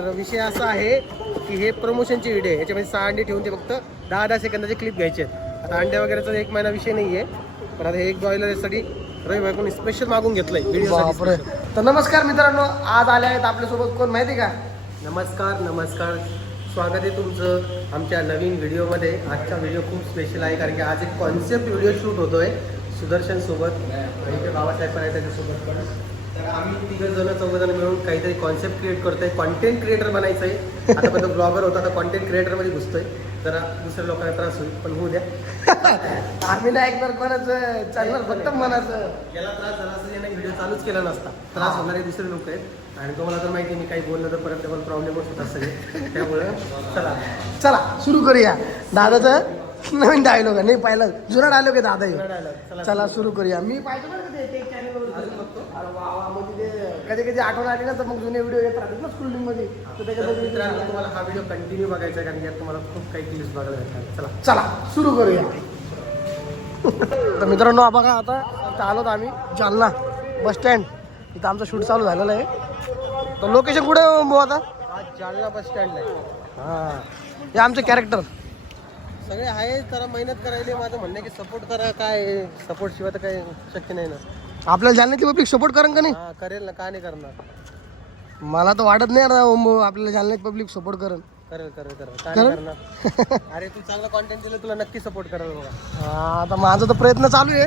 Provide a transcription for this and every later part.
तर विषय असा आहे की हे प्रमोशनची व्हिडिओ आहे. याच्यामध्ये 6 अंडे ठेवून ते फक्त 10-10 सेकंदाचे क्लिप घ्यायचे आहेत. आता अंड्या वगैरेचा 1 महिना विषय नाही आहे, पण आता हे एक ब्रॉयलरसाठी रविवारकडून स्पेशल मागून घेतलंय व्हिडिओ. तर नमस्कार मित्रांनो, आज आले आहेत आपल्यासोबत कोण माहिती का? नमस्कार, स्वागत आहे तुमचं आमच्या नवीन व्हिडिओमध्ये. आजचा व्हिडिओ खूप स्पेशल आहे कारण की आज एक कॉन्सेप्ट व्हिडिओ शूट होतोय सुदर्शन सोबत आणि ते बाबासाहेब पण आहे त्याच्यासोबत पण. तर आम्ही 3-4 मिळून काहीतरी कॉन्सेप्ट क्रिएट करतोय, कॉन्टेंट क्रिएटर बनायचं आहे. आतापर्यंत ब्लॉगर होता, आता कॉन्टेंट क्रिएटरमध्ये घुसतोय. जरा दुसऱ्या लोकांना त्रास होईल पण होऊ द्या. आम्ही नाही ऐकणार कोणाचं, चालणार फक्त मनाचं. याला त्रास झाला असं याने व्हिडिओ चालूच केला नसता. त्रास होणारे दुसरे लोक आहेत आणि तुम्हाला तर माहिती आहे मी काही बोललं तर परत पण प्रॉब्लेमच होतात सगळे. त्यामुळं चला सुरू करूया. दादाचं नवीन डायलॉग आहे, नाही पाहिलं जुना डायलॉग आहे दादा. चला सुरू करूया. मी पाहिजे बरं का ते चॅनलवर बघतो. अरे वा वा, म्हणजे ते कधी आठवण आली ना तर मग जुने व्हिडिओ येत राहतात ना स्कूलिंग मध्ये. तुम्हाला हा व्हिडिओ कंटिन्यू बघायचा आहे कारण यात तुम्हाला खूप काही क्लिप्स बघायला भेटतात. चला सुरू करूया. तर मित्रांनो बघा, आता इथं आलो आम्ही जालना बस स्टँड. इथं आमचं शूट चालू झालेलं आहे. तर लोकेशन कुठे भाऊ आता? आज जालना बस स्टँड आहे. हां, हे आमचे कॅरेक्टर सगळे आहे. जरा मेहनत करायला माझं म्हणणं आहे की सपोर्ट करा. काय सपोर्ट शिवाय तर काही शक्य नाही ना. आपल्याला जालन्याची पब्लिक सपोर्ट करेन का नाही? हा करेल ना, का नाही करणार. मला तर वाटत नाही ना आपल्याला जालन्याची पब्लिक सपोर्ट करेन. करेल का नाही करणार. अरे तू चांगला कॉन्टेंट दिलं तुला नक्की सपोर्ट करेल बघा. आता माझा तर प्रयत्न चालू आहे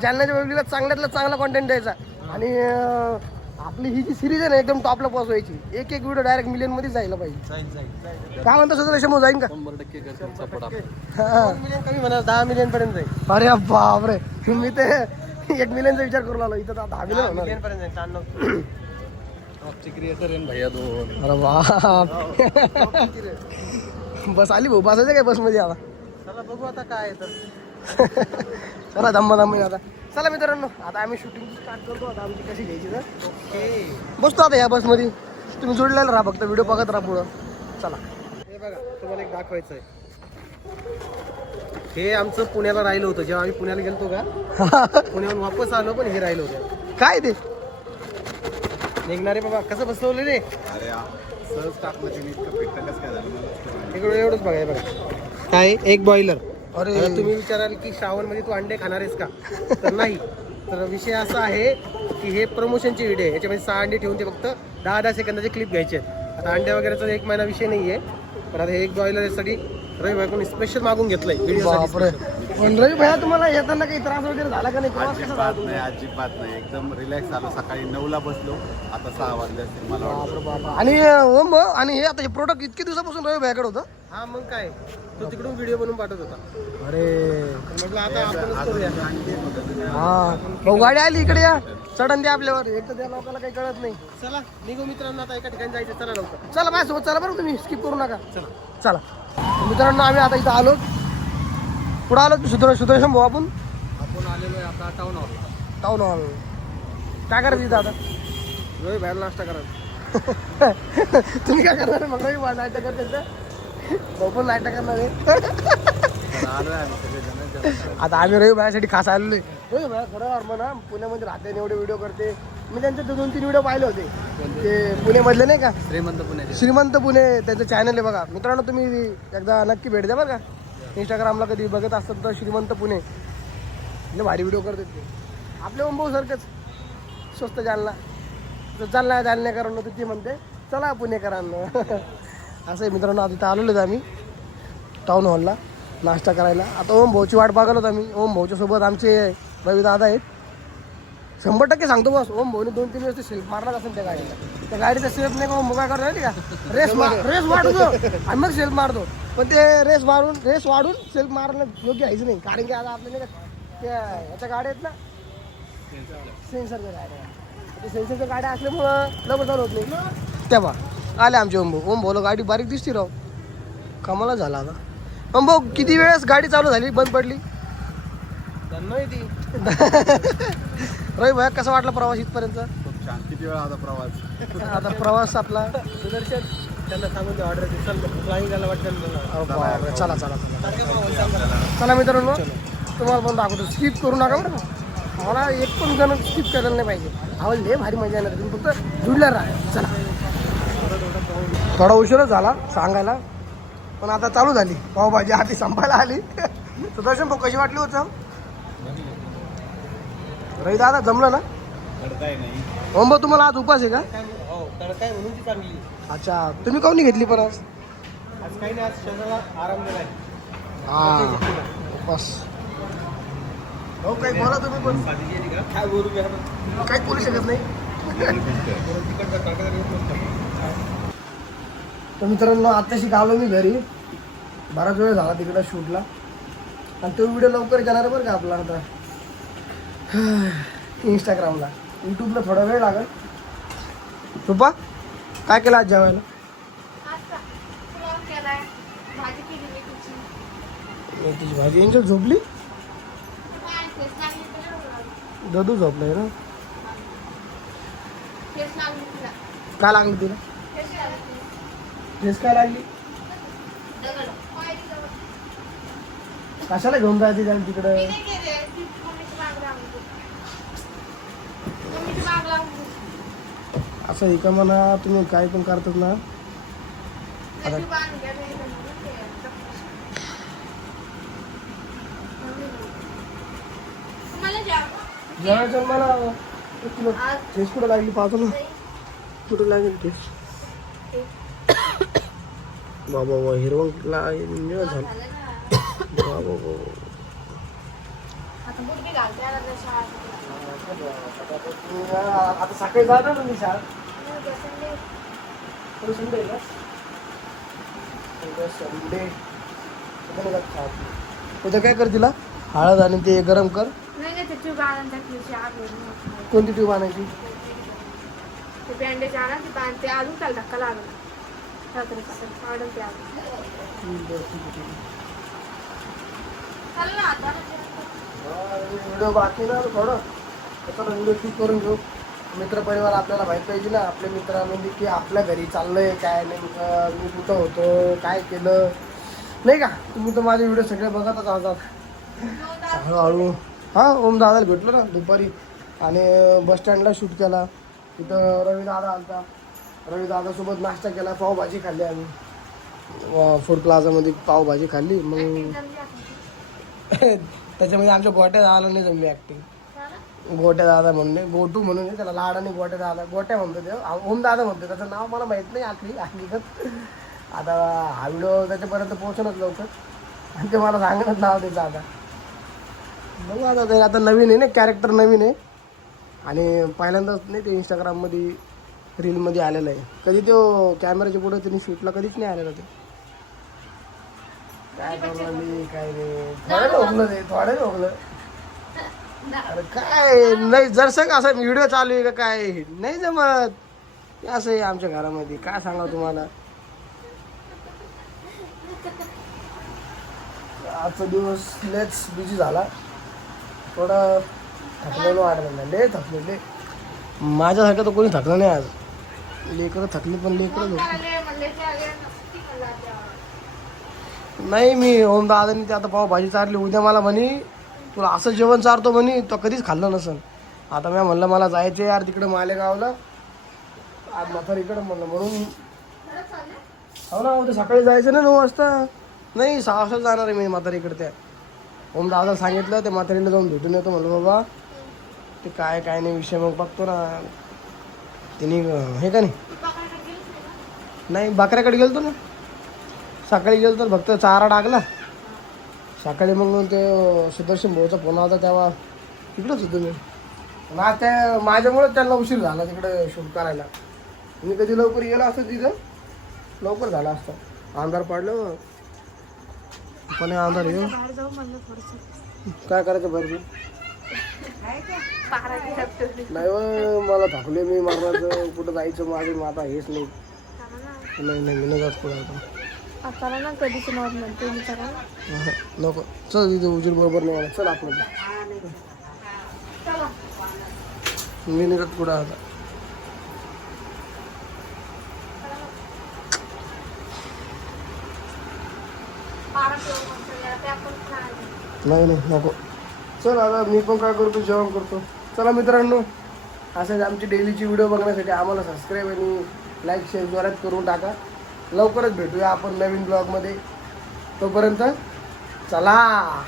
जालन्याच्या पब्लिकला चांगल्यातला चांगला कॉन्टेंट द्यायचा. आणि आपली ही जी सिरीज आहे ना एकदम टॉपला पोहोचवायची. एक व्हिडिओ डायरेक्ट मिलियन मध्ये जायला पाहिजे. काय म्हणतो सगळं रेशमो जाईन का? 100% सपोर्ट. 2 मिलियन कमी म्हणा, 10 मिलियन पर्यंत जाईल. अरे बापरे, मी ते 1 मिलियनचा विचार करू लागलो. इथं 10 मिलियन पर्यंत जाईल. 96 क्रिएटर आहे भैया 2. अरे वा, बस आली भाऊ. बसायचं काय बसमध्ये आता? चला बघू आता काय आहे तर. चला दम्मा आता. चला मित्रांनो, आता आम्ही शूटिंग स्टार्ट करतो. आता आमची कशी घ्यायची तर ओके, बसतो आता या बसमध्ये. तुम्ही जोडलेला राहा, फक्त व्हिडिओ बघत राहा पुढं. चला. हे बघा तुम्हाला एक दाखवायचं आहे. हे आमचं पुण्याला राहिलं होतं जेव्हा आम्ही पुण्याला गेलतो का. पुण्याहून वापस आलो पण हे राहिलं होतं. काय ते निघणारे बाबा कसं बसवलं रे. अरे सहज टाकलं तिने, इतकं पेटलं कसं काय झालं? इकडे एवढंच बघा. हे बघा काय एक बॉयलर. अरे आता तुम्ही विचाराल की श्रावण मध्ये तू अंडे खाणार आहेस का, तर नाही. तर विषय असा आहे की हे प्रमोशनची व्हिडिओ आहे. याच्यामध्ये 6 अंडे ठेवून ते फक्त 10-10 सेकंदाचे क्लिप घ्यायचे आहेत. आता अंड्या वगैरेचा 1 महिना विषय नाही आहे, पण आता हे एक ब्रॉयलरसाठी रविवारकडून स्पेशल मागून घेतलंय व्हिडिओ. पण रवी भैया, तुम्हाला येताना काही त्रास वगैरे झाला का नाही? अजिबात नाही, एकदम रिलॅक्स आलो. सकाळी 9ला बसलो, आता 6 वाजले असतील मला वाटतं. आणि ओम भाऊ, आणि हे आता हे प्रोडक्ट इतके दिवसापासून रवी भैयाकडे होतं? हा मग काय, तो तिकडून व्हिडिओ बनवून पाठवत होता. अरे म्हटलं आता आपणच करूया. हा भाऊ, गाडी आली इकडे या. चढण द्या आपल्यावर. एक तर त्या लोकांना काही कळत नाही. चला निघू मित्रांनो, आता एका ठिकाणी जायचं. चला लवकर. चला माझ्यासोबत चला बरं, तुम्ही स्किप करू नका. चला मित्रांनो, आम्ही आता इथं आलो. कुठं आलो? सुदर्शन भाऊ आपण आलेलो आहे आपला टाऊन हॉल. काय करायचं इथं आता? रवी बाहेर नाश्ता करा. तुम्ही काय करणार? मग रवी नाईट करते भाऊ पण नाईट करणार आहे. आता आम्ही रवी भाईसाठी खास आलेलो आहे. रवी भाई खरं म्हणा, पुण्यामध्ये राहते एवढे व्हिडिओ करते. मी त्यांचे 2-3 व्हिडिओ पाहिले होते. ते पुण्यामधले नाही का, श्रीमंत पुणे त्यांचं चॅनल आहे बघा मित्रांनो. तुम्ही एकदा नक्की भेट द्या बरं का. इंस्टाग्रामला कधी बघत असतात तर श्रीमंत पुणे म्हणजे भारी व्हिडिओ करतात ते. आपले ओंभाऊ सारखंच स्वस्त जालना. तर जालन्याकरांना तर ती म्हणते चला पुणेकरांना. असं आहे मित्रांनो. आता इथं आलेलो आहे आम्ही टाऊन हॉलला नाश्ता करायला. आता ओम भाऊची वाट बघायला होतो आम्ही. ओम भाऊच्या सोबत आमचे रवी दादा आहेत. 100% सांगतो बस, ओम भाऊने 2-3 वेळेस सेल्फ मारलाच असेल त्या गाडीला. त्या गाडीचा सेल्फ नाही का ओम भाऊ काय करतो माहिती का, रेस वाढवतो आणि मग सेल्फ मारतो. पण ते रेस वाढून सेल्फ मारणं योग्य आहेच नाही. कारण की आता आपल्या त्या ह्याच्या गाड्या आहेत ना, सेन्सरच्या गाड्या. ते सेन्सरच्या गाड्या असल्यामुळं लवकर चालू होत नाही. तेव्हा आले आमचे ओम भाऊला गाडी बारीक दिसती राव. कमाला झाला आता. ओम भाऊ, किती वेळेस गाडी चालू झाली बंद पडली? रवी भैया, कसा वाटला प्रवास इथपर्यंत? खूप छान. किती वेळा आता प्रवास? आता प्रवास आपला सुदर्शन त्यांना सांगून ते ऑर्डर द्यायला वाटतं. चला मित्रांनो, तुम्हाला पण दाखवतो. स्किप करू नका बरं. मला एक पण जण स्किप करायला नाही पाहिजे. आवाज लय भारी मजा येणार. तुम्ही फक्त जुडल्या राहा. चला. थोडा उशीरच झाला सांगायला, पण आता चालू झाली पावभाजी आधी संपायला आली. सुदर्शन भाऊ कशी वाटली होतं रवी दादा, जमलं ना? घडताय नाही. ओम भाऊ तुम्हाला आज उपास आहे का? हो तडकाय म्हणून ती चांगली. अच्छा, तुम्ही काऊन नाही घेतली पण आज? आज काही नाही, आज शरीराला आराम दिलाय. हा बस. हो काही बोला तुम्ही पण, काय बोलू मी आता? काही बोलू शकत नाही. तर मित्रांनो आत्ताशी आलो मी घरी, बराच वेळ झाला तिकडं शूटला, आणि तो व्हिडिओ लवकर येणार बरं का आपला आता इंस्टाग्रामला. यूट्यूबला थोडा वेळ लागेल. रुपा काय केलं आज जेवायला? मेथीची भाजी. एंजल झोपली? ददू झोपलाय ना? काय लागली तिला? ड्रेस काय लागली? कशाला घेऊन जायची त्याला तिकडं? असं हे का म्हणा, तुम्ही काय पण करतात ना. जेवायचं मला 1 किलो ड्रेस कुठं लागली पाहतो ना, कुठं लागेल ड्रेस? बाबा हिरवंला झालं. बाबा आता सकाळी जाणार तुम्ही शाळा? संडे ना? संडे उद्या काय कर तिला? हळद आणि ते गरम कर. कोणती ट्यूब आणायची? बँडेज आणा, ते अजून त्याला धक्का लागला. व्हिडिओ बाकी ना थोडं त्याचा व्हिडिओ शूट करून घेऊ. मित्रपरिवार आपल्याला माहीत पाहिजे ना, आपल्या मित्रांमध्ये की आपल्या घरी चाललंय काय, नेमकं मी कुठं होतो, काय केलं नाही का. तुम्ही तर माझे व्हिडिओ सगळे बघतच आहात हळूहळू. हां ओम दादाला भेटलो ना दुपारी, आणि बसस्टँडला शूट केला. तिथं रवी दादा आलता, रवी दादासोबत नाश्ता केला, पावभाजी खाल्ली आम्ही फूड प्लाझामध्ये. पावभाजी खाल्ली मग त्याच्यामध्ये आमच्या गोट्या दादाला नाही जमली ॲक्टिंग. गोट्या दादा म्हणणे, गोटू म्हणून आहे त्याला, लाडाने गोट्या दादा, गोट्या म्हणतो ते, ओम दादा म्हणतो, त्याचं नाव मला माहीत नाही हकीकत. आता हा व्हिडिओ त्याच्यापर्यंत पोहोचणच लवकर, आणि ते मला सांगणच नाव त्याचं. आता बघू, आता ते आता नवीन आहे ना, कॅरेक्टर नवीन आहे, आणि पहिल्यांदाच नाही ते इंस्टाग्राममध्ये रीलमध्ये आलेलं आहे. कधी तो कॅमेऱ्याच्या पुढे त्यांनी शूटला कधीच नाही आलेलं. ते काय करू काय नाही, थोडं ठोकलं. अरे काय नाही, जरसं असं व्हिडिओ चालू आहे का काय नाही जमत. असं आहे आमच्या घरामध्ये, काय सांगा तुम्हाला. आजचा दिवस लेच बिझी झाला, थोडं थकलेलो वाटलं नाही, लय थकलेले. माझ्यासारखं तर कोणी थकलं नाही आज. लेकरं थकली, पण लेकरं नाही. मी ओम दादानी ते आता पावभाजी चारली, उद्या मला म्हणे तुला असं जेवण चारतो म्हणे, तो कधीच खाल्लं नसन. आता मी म्हणलं मला जायचं यार तिकडं मालेगावला, आज म्हातारीकडं म्हणलं, म्हणून हो ना उद्या सकाळी जायचं ना 9 वाजता. नाही 6 वाजता जाणार आहे मी म्हातारीकडे. त्या ओम दादा सांगितलं ते म्हातारीला जाऊन भेटून येतो म्हणलं. बाबा ते काय नाही विषय, मग बघतो ना. तिने हे का नाही बकऱ्याकडे गेलतो ना, सकाळी गेलो तर फक्त चारा टाकला सकाळी. मग ते सुदर्शन भाऊचा फोन होता तेव्हा तिकडंच होतो मी. ना त्या माझ्यामुळेच त्यांना उशीर झाला तिकडे शूट करायला. मी कधी लवकर गेलो असतं तिथं लवकर झाला असता. अंधार पडलं पण अंधार येऊ काय करायचं बाहेर नाही. मला थकले मी मारण्याचं, कुठं जायचं माझे आता हेच नाही. नाही मी नाही जात कुठं आता. नको चल, तिथे उजीर बरोबर नाही मला. चल आपण मी नाही जात कुठं आता. नाही नको. चल आता मी पण काय करतो, जेवण करतो. चला मित्रांनो, असेच आमची डेलीची व्हिडिओ बघण्यासाठी आम्हाला सबस्क्राईब आणि लाईक शेअर जोरात करून टाका. लवकरच भेटूया आपण नवीन ब्लॉगमध्ये. तोपर्यंत चला.